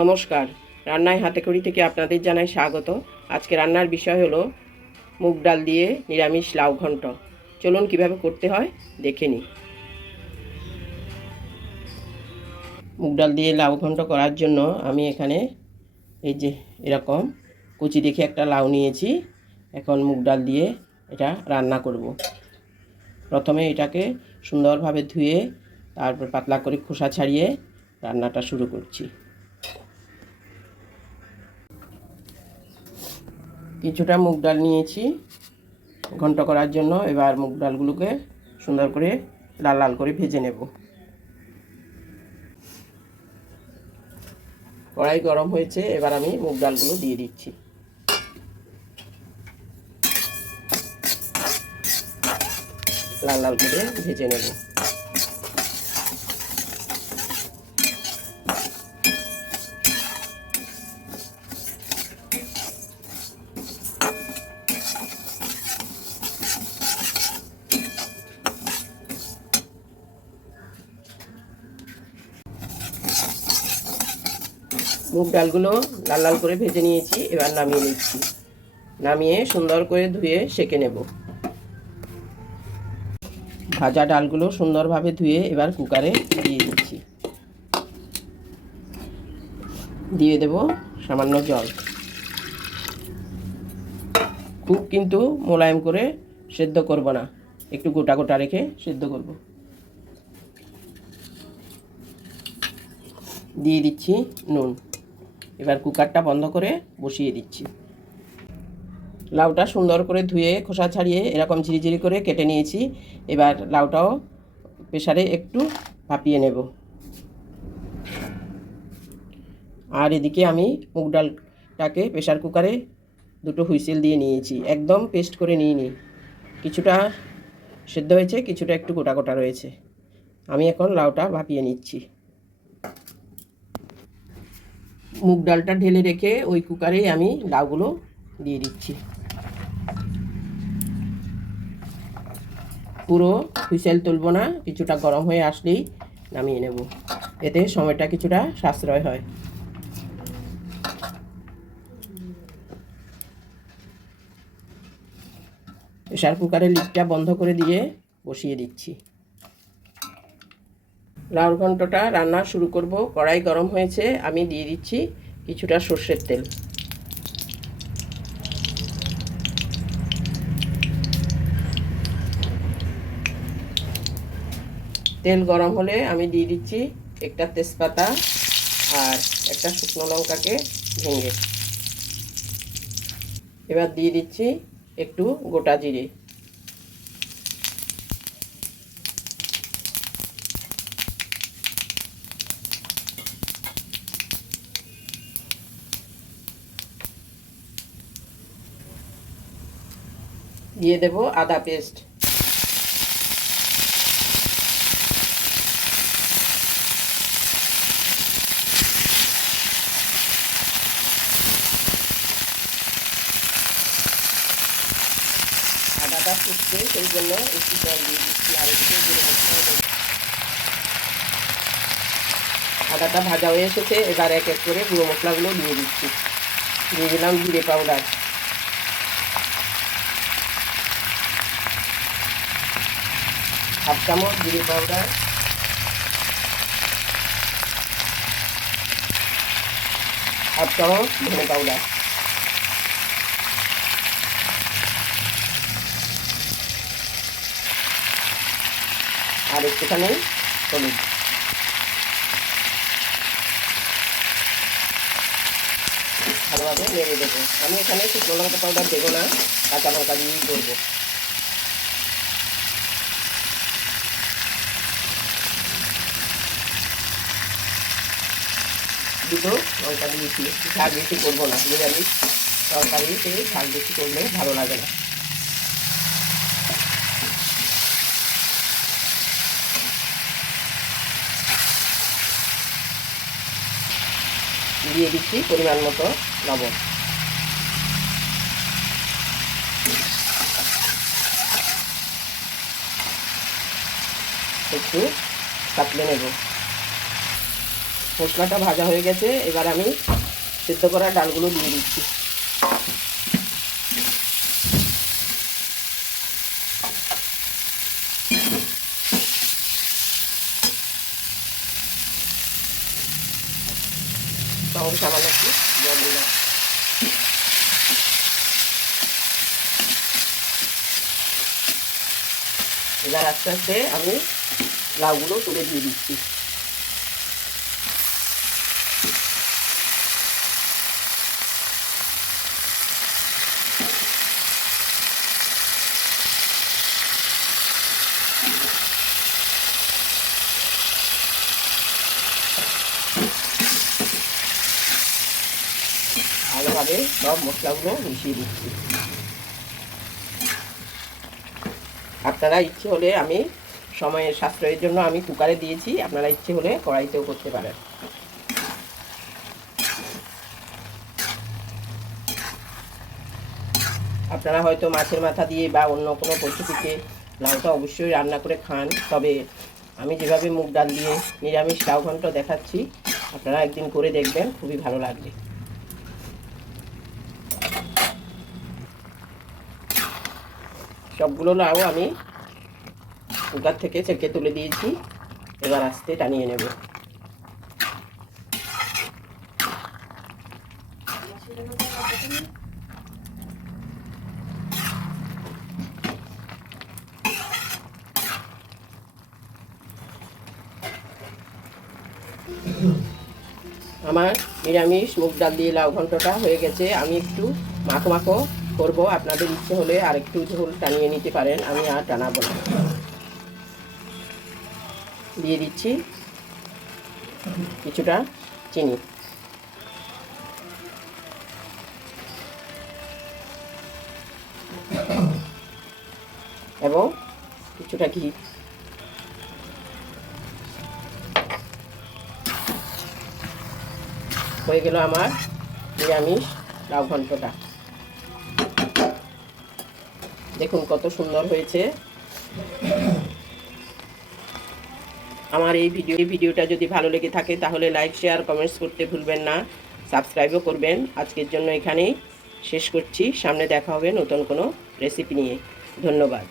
নমস্কার। রান্নায় হাতে খড়ি থেকে আপনাদের জানাই স্বাগত। আজকে রান্নার বিষয় হলো মুগ ডাল দিয়ে নিরামিষ লাউ ঘন্ট। চলুন কীভাবে করতে হয়, দেখে নিই। মুগ ডাল দিয়ে লাউ ঘন্ট করার জন্য আমি এখানে এই যে এরকম কুচি দেখে একটা লাউ নিয়েছি। এখন মুগ ডাল দিয়ে এটা রান্না করব। প্রথমে এটাকে সুন্দরভাবে ধুয়ে, তারপর পাতলা করে খোসা ছাড়িয়ে রান্নাটা শুরু করছি। কিছুটা মুগ ডাল নিয়েছি ঘন্ট করার জন্য। এবার মুগ ডালগুলোকে সুন্দর করে লাল লাল করে ভেজে নেব। কড়াই গরম হয়েছে, এবার আমি মুগ ডালগুলো দিয়ে দিচ্ছি। লাল লাল করে ভেজে নেব। মুগ ডালগুলো লাল লাল করে ভেজে নিয়েছি, এবার নামিয়ে নিচ্ছি। নামিয়ে সুন্দর করে ধুয়ে সেকে নেব। ভাজা ডালগুলো সুন্দরভাবে ধুয়ে এবার কুকারে দিয়ে দিচ্ছি। দিয়ে দেব সামান্য জল। খুব কিন্তু মোলায়েম করে সেদ্ধ করব না। একটু গোটা গোটা রেখে সেদ্ধ করব। দিয়ে দিচ্ছি নুন। এবার কুকারটা বন্ধ করে বসিয়ে দিচ্ছি। লাউটা সুন্দর করে ধুয়ে, খোসা ছাড়িয়ে এরকম ঝিরিঝিরি করে কেটে নিয়েছি। এবার লাউটাও প্রেশারে একটু ভাপিয়ে নেব। আর এদিকে আমি মুগ ডালটাকে প্রেশার কুকারে দুটো হুইসেল দিয়ে নিয়েছি। একদম পেস্ট করে নিইনি। কিছুটা সেদ্ধ হয়েছে, কিছুটা একটু গোটা গোটা রয়েছে। আমি এখন লাউটা ভাপিয়ে নিচ্ছি। মুগ ডালটা ঢেলে রেখে ওই কুকারেই আমি লাউগুলো দিয়ে দিচ্ছি। পুরো হুইসেল তুলবো না, কিছুটা গরম হয়ে আসলেই নামিয়ে নেব। এতে সময়টা কিছুটা সাশ্রয় হয়। প্রেশার কুকারের লিডটা বন্ধ করে দিয়ে বসিয়ে দিচ্ছি। লাউর ঘন্টটা রান্না শুরু করব। কড়াই গরম হয়েছে, আমি দিয়ে দিচ্ছি কিছুটা সর্ষের তেল। তেল গরম হলে আমি দিয়ে দিচ্ছি একটা তেজপাতা আর একটা শুকনো লঙ্কাকে ভেঙে। এবার দিয়ে দিচ্ছি একটু গোটা জিরে। দিয়ে দেব আদা পেস্ট আদাটা ফুটছে, সেই জন্য একটু জল দিয়ে দিচ্ছি, আর মশলা আদাটা ভাজা হয়ে এসেছে, এবার এক এক করে গুঁড়ো মশলাগুলো দিয়ে দিচ্ছি। দিয়ে দিলাম জিরে পাউডার। হাফ চামচ জিরে পাউডার। হাফ চামচ ধনে পাউডার। আর একটুখানি হলুদ। ভালোভাবে নেড়ে দেবো। আমি এখানে শুকনো লঙ্কা পাউডার দেবো না, কাঁচা লঙ্কা দিয়েই করব। দুটো লঙ্কা দিয়েছি। ঝাল বেশি করব না নিরামিষ তরকারিতে ঝাল বেশি করলে ভালো লাগে না। দিয়ে দিচ্ছি পরিমাণ মতো লবণ। একটু কাটলে নেব। মশলাটা ভাজা হয়ে গেছে, এবার আমি সেদ্ধ করা ডালগুলো দিয়ে দিচ্ছি। এবার আস্তে আস্তে আমি লাউগুলো তুলে দিয়ে দিচ্ছি। ভালোভাবে সব মশলাগুলো মিশিয়ে দিচ্ছি। আপনারা ইচ্ছে হলে আমি সময়ের সাশ্রয়ের জন্য আমি কুকারে দিয়েছি, আপনারা ইচ্ছে হলে কড়াইতেও করতে পারেন। আপনারা হয়তো মাছের মাথা দিয়ে বা অন্য কোনো পদ্ধতিতে লাউটা অবশ্যই রান্না করে খান, তবে আমি যেভাবে মুগ ডাল দিয়ে নিরামিষ লাউ ঘন্ট দেখাচ্ছি, আপনারা একদিন করে দেখবেন, খুবই ভালো লাগবে। সবগুলো লাউ আমি। কুকার থেকে ছেঁকে তুলে দিয়েছি। এবার আস্তে টানিয়ে নেব। আমার নিরামিষ মুগ ডাল দিয়ে লাউ ঘন্টটা হয়ে গেছে। আমি একটু মাখো মাখো করব। আপনাদের ইচ্ছে হলে আরেকটু ঝোল টানিয়ে নিতে পারেন, আমি আর টানাবো না। দিয়ে দিচ্ছি কিছুটা চিনি। এবং কিছুটা ঘি। হয়ে গেল আমার নিরামিষ লাউ ঘন্টটা দেখুন কত সুন্দর হয়েছে। আমার এই ভিডিও, এই ভিডিওটা যদি ভালো লেগে থাকে, তাহলে লাইক, শেয়ার কমেন্টস করতে ভুলবেন না। সাবস্ক্রাইবও করবেন। আজকের জন্য এখানেই শেষ করছি। সামনে দেখা হবে নতুন কোনো রেসিপি নিয়ে। ধন্যবাদ।